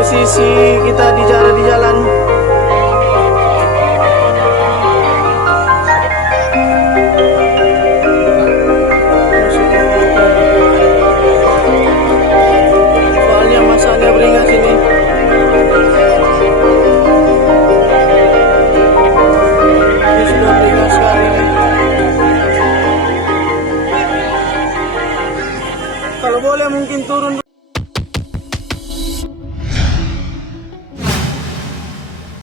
Posisi kita di jalan. Soalnya masanya beringas ini. Ini sudah beringas sekali ini. Kalau boleh mungkin turun